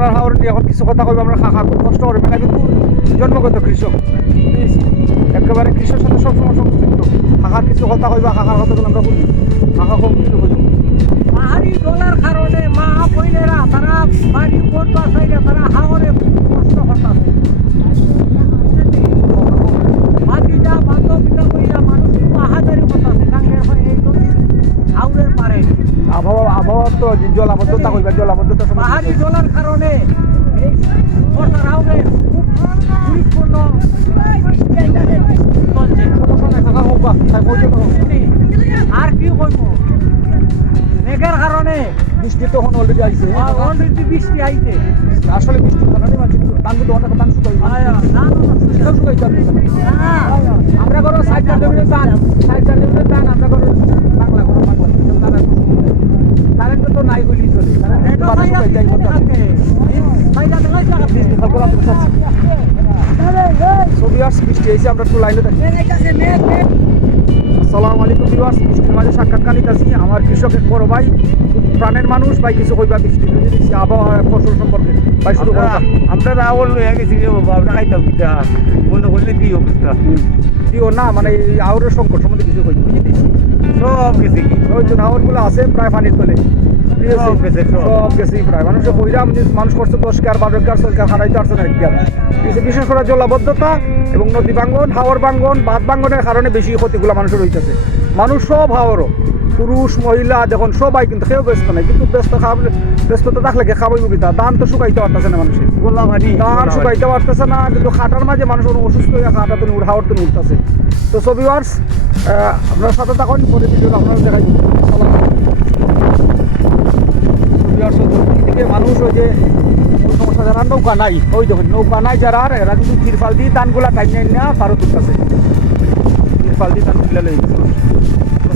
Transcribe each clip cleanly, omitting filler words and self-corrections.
আমরা হাওর নিয়ে এখন কিছু কথা কইব আমরা খাখা খুব কষ্ট করবে না কিন্তু জন্মগত কৃষক একেবারে কৃষকের সাথে সবসময় সংযুক্ত খাখার কিছু কথা কইবা খাখার কথাগুলো আমরা বলি খাখা কম কিছু বলি পাহাড়ি জলের কারণে মা বইনেরা তারা বাড়ি করতে চাইলে তারা হাওরে কষ্ট করতেছে বাকিটা বান্ধবীটা কইরা মানুষ পাহাড়ের করতেছে গাঙ্গের হয় এই নদীর হাওরের পারে আবহাওয়া তো জলাবদ্ধতা কইবা জলাবদ্ধতা পাহাড়ি জলের কারণে এই বর্ষার হাওরে খুব গুরুত্বপূর্ণ চলছে খাখা কইবা তাই কইতে তো আর কি করবো মেঘের কারণে বৃষ্টি তো এখন অলরেডি আইছে অলরেডি বৃষ্টি আইছে আসলে বৃষ্টি কারণে মানুষ ধান তো অনেক ধান শুকাই আমরা করো সাইডটা জমিনে ধান সাইডটা জমিনে ধান আমরা করো বাংলা করো বাংলা কারেন্ট তো নাই বলি চলে বৃষ্টি হয়েছে আমরা একটু লাইনে থাকি আসসালামু আলাইকুম ভিউয়ার্স বৃষ্টির মাঝে সাক্ষাৎকার নিতেছি আমার কৃষকের বড় ভাই প্রাণের মানুষ ভাই কিছু কইবা বৃষ্টি দিচ্ছি আবহাওয়া ফসল সম্পর্কে ভাই শুরু করা আমরা রাওয়াল হয়ে গেছি বাবা আমরা খাইতাম কিটা মনে করলে কি অবস্থা দিও না মানে এই আউরের সংকট সম্বন্ধে কিছু কই বুঝে দিচ্ছি সব গেছে কি ওই জন্য আউরগুলো আছে প্রায় পানির তলে সব গেছে সব গেছি প্রায় মানুষের কইরাম মানুষ করছে 10 কার 12 কার সরকার হারাইতে পারছে না একবার বিশেষ করে জলাবদ্ধতা এবং নদী ভাঙ্গন হাওর ভাঙ্গন বাঁধ ভাঙ্গনের কারণে বেশি ক্ষতিগুলো মানুষের হইতেছে মানুষ সব হাওরও পুরুষ মহিলা দেখুন সবাই কিন্তু কেউ ব্যস্ত নাই কিন্তু ব্যস্ততা থাকলে কে খাবাই কবিতা ধান তো শুকাইতে পারতেছে না মানুষের ধান শুকাইতে পারতেছে না কিন্তু খাটার মাঝে মানুষ অসুস্থ হয়ে খাটা তো হাওর তো উঠতেছে তো ছবি ওয়ার্স আপনার সাথে তখন পরে ভিডিওটা আপনারা দেখাই দিকে মানুষ ওই যে সমস্যা যারা নৌকা নাই ওই দেখুন নৌকা নাই যারা আর এরা কিন্তু তিরফাল দিয়ে ধানগুলা টাইম নেই না পারো তুলতেছে তিরফাল দিয়ে ধান তুলে লই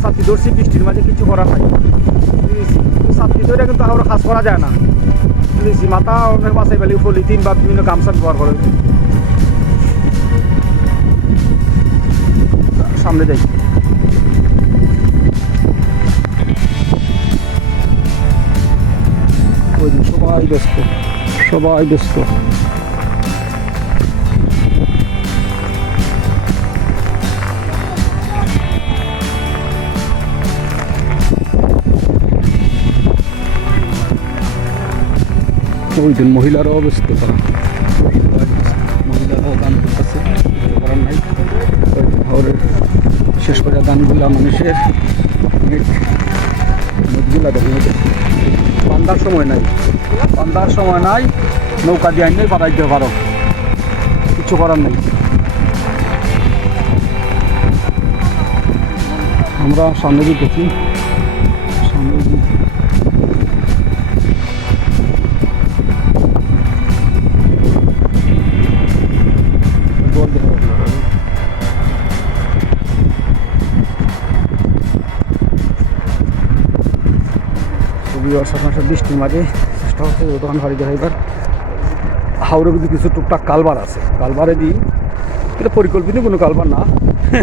ছাত্রী ধরছি বৃষ্টির মাঝে কিছু করার নাই ছাত্রী ধরে কিন্তু আমরা কাজ করা যায় না বুঝেছি মাথা অনেক বাসাই পেলে পলিথিন বা বিভিন্ন গামছা ব্যবহার করে সামনে যাই সবাই ব্যস্ত সবাই ব্যস্ত ওই দিন মহিলারাও ব্যস্ত তারা মহিলারাও দান করতেছে করার নাই শেষ করে দানগুলা মানুষের নদীগুলা দেখুন বান্ধার সময় নাই নৌকা দিয়ে আইনে পাঠাই দিতে পারো কিছু করার নেই আমরা সামনে দিতেছি সামনে বৃষ্টির মাঝে চেষ্টা হচ্ছে দোকান বাড়ি দেখাইবার হাওড়ে কিন্তু কিছু টুকটাক কালবার আছে কালবারে দিই এটা পরিকল্পিত কোনো কালবার না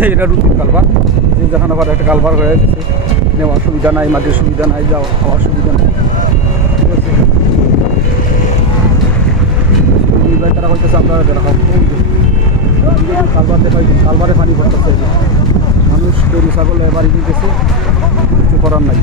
এটা রুটিন কালবার যে যেখানে আবার একটা কালবার হয়ে গেছে নেওয়ার সুবিধা নাই মাটির সুবিধা নাই যাওয়া খাওয়ার সুবিধা নাই ঠিক আছে তারা হইতেছে আপনারা দেখাও কালবার দেখাই কালবারে পানি ভরতেছে মানুষ গরু ছাগল বাড়ি দিতেছে কিছু করার নাই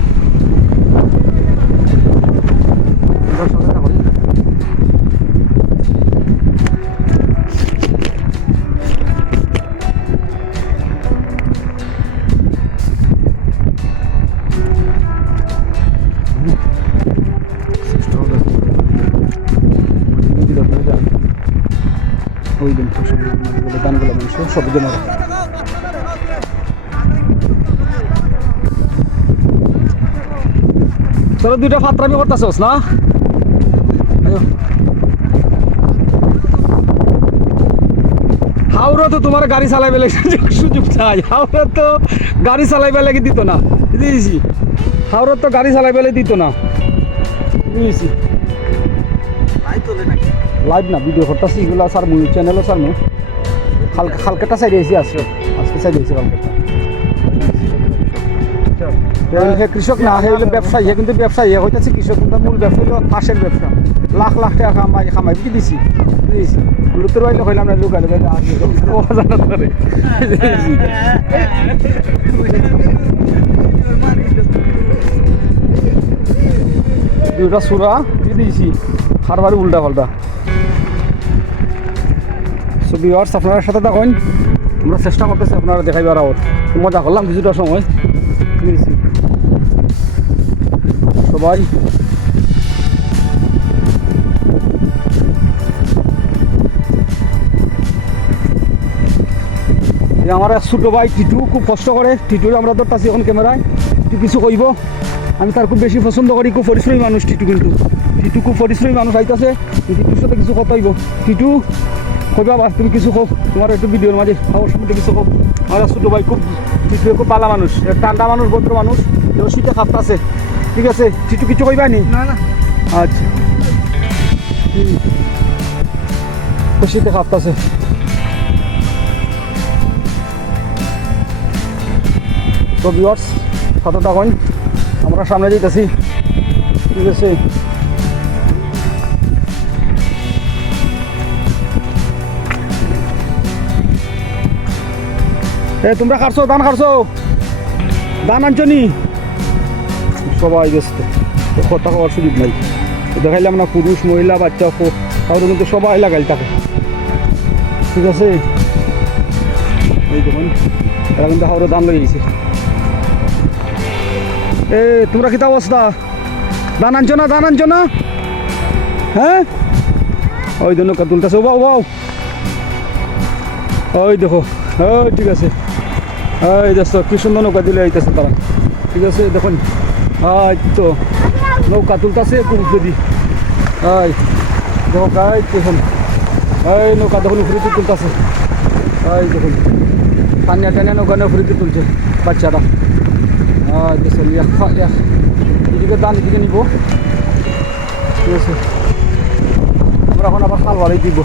ওই দিন দানগুলো মানুষ সব জমা তোরা দুইটা ফাত্রামি করতেছস না হাওড়া তো তোমার গাড়ি চালাইবে সুযোগ চাই হাওড়া তো গাড়ি চালাইবে লাগে দিত না বুঝেছি হাওড়া তো গাড়ি চালাইবে দিত না বুঝেছি লাইভ না ভিডিও করতেছি এগুলো স্যার মুই চ্যানেলও স্যার মুই খালকাটা সাইডে এসে আসছে আজকে সাইডে এসে খালকাটা কৃষক না হে ব্যবসায়ী কিন্তু ব্যবসায়ী হইতেছে কৃষক কিন্তু মূল ব্যবসা হলো পাশের ব্যবসা লাখ লাখ টাকা খামাই কি দিছি দিছি লুতুর বাইলে হইলাম না লুকা লুকা ও জানা ধরে দুটা সুরা কি দিয়েছি খারবারে উল্টা পাল্টা সো ভিউয়ার্স আপনার সাথে থাকুন আমরা চেষ্টা করতেছি আপনারা দেখাইবার আর মজা করলাম কিছুটা সময় দিয়েছি সবাই আমার এক ছোটো ভাই টিটু খুব কষ্ট করে টিটুর আমরা ধরতেছি এখন ক্যামেরায় টিটু কিছু কইব আমি তার খুব বেশি পছন্দ করি খুব পরিশ্রমী মানুষ টিটু কিন্তু টিটু খুব পরিশ্রমী মানুষ আইতাছে টিটুর সাথে কিছু কথা হইব টিটু কইবা বা তুমি কিছু কো তোমার একটু ভিডিওর মাঝে আমার সামনে কিছু কো আমার ছোটো ভাই খুব টিটু খুব ভালো মানুষ ঠান্ডা মানুষ ভদ্র মানুষ এবার শীতে খাপতাছে ঠিক আছে টিটু কিছু কইবা নি না না আচ্ছা শীতে খাপতাছে তো ভিউয়ার্স সাথে থাকুন আমরা সামনে যেতেছি ঠিক আছে তোমরা খারছো ধান আনছো নি সবাই ব্যস্ত কথা হওয়ার সুযোগ নাই দেখাইলাম না পুরুষ মহিলা বাচ্চা তাহলে কিন্তু সবাই লাগাইল থাকে ঠিক আছে এই দেখুন এরা কিন্তু হাওড়ে ধান লই গেছে তোমরা কিতা অবস্থা ধান আনছো না হ্যাঁ ওই জন্য তুলতেছে বাউ ওই দেখো ওই ঠিক আছে ওই দেখো কি সুন্দর নৌকা দিলে আইতেছে তারা ঠিক আছে দেখুন তো নৌকা তুলতেছে যদি ওই দেখো গাই দেখুন ওই নৌকা দেখুন উপরে তুলতেছে ওই দেখুন টানিয়া নৌকা উপরে তুলছে বাচ্চারা দেখুন এদিকে দান এদিকে নিব ঠিক আছে আমরা এখন আবার খাল বাড়ি দিব